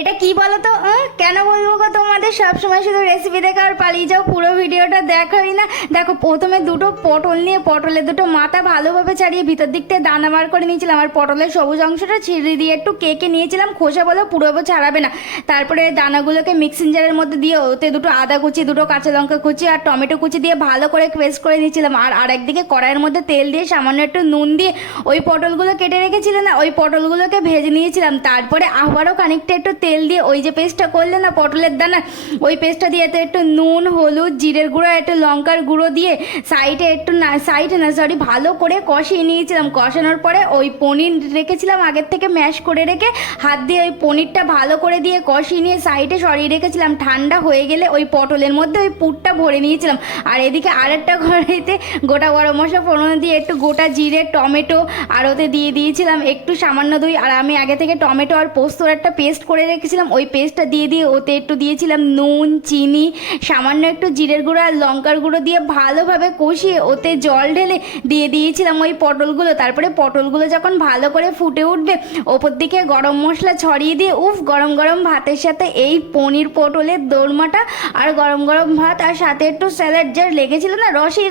এটা কি বলো তো? কেন বলবো গো তোমাদের? সব সময় শুধু রেসিপি দেখে আর পালিয়ে যাও, পুরো ভিডিওটা দেখাই না। দেখো, প্রথমে দুটো পটল নিয়ে পটলের দুটো মাথা ভালোভাবে ছাড়িয়ে ভিতর দিক থেকে দানা বার করে নিয়েছিলাম, আর পটলের সবুজ অংশটা ছিঁড়ে দিয়ে একটু কেকে নিয়েছিলাম, খোসা বলে পুরো ছাড়াবে না। তারপরে দানাগুলোকে মিক্সিং জারের মধ্যে দিয়ে ওতে দুটো আদা কুচি, দুটো কাঁচা লঙ্কা কুচি আর টমেটো কুচি দিয়ে ভালো করে পেস্ট করে নিয়েছিলাম। আর আরেকদিকে কড়াইয়ের মধ্যে তেল দিয়ে সামান্য একটু নুন দিয়ে ওই পটলগুলো কেটে রেখেছিলেন না, ওই পটলগুলোকে ভেজে নিয়েছিলাম। তারপরে আবারও খানিকটা একটু তেল দিয়ে ওই যে পেস্টটা করলে না পটলের দানা, ওই পেস্টটা দিয়ে এতে একটু নুন, হলুদ, জিরের গুঁড়ো, একটু লঙ্কার গুঁড়ো দিয়ে সাইডে না সরি ভালো করে কষিয়ে নিয়েছিলাম। কষানোর পরে ওই পনির রেখেছিলাম আগের থেকে ম্যাশ করে রেখে, হাত দিয়ে ওই পনিরটা ভালো করে দিয়ে কষিয়ে নিয়ে সাইডে সরিয়ে রেখেছিলাম। ঠান্ডা হয়ে গেলে ওই পটলের মধ্যে ওই পুরটা ভরে নিয়েছিলাম। আর এদিকে আরেকটা কড়াইতে গোটা গরম মশলা ফোড়ন দিয়ে একটু গোটা জিরে, টমেটো আর ওতে দিয়ে দিয়েছিলাম একটু সামান্য দই। আর আমি আগে থেকে টমেটো আর পোস্তর একটা পেস্ট করে রেখেছিলাম, ওই পেস্টটা দিয়ে ওতে একটু দিয়েছিলাম নুন, চিনি, সামান্য একটু জিরের গুঁড়ো আর লঙ্কার গুঁড়ো দিয়ে ভালোভাবে কষিয়ে ওতে জল ঢেলে দিয়ে দিয়েছিলাম ওই পটলগুলো। তারপরে পটলগুলো যখন ভালো করে ফুটে উঠবে, ওপর দিকে গরম মশলা ছড়িয়ে দিয়ে গরম গরম ভাতের সাথে এই পনির পটলের দোরমাটা আর গরম গরম ভাত আর সাথে একটু স্যালাড যা লেগেছিল না রসে,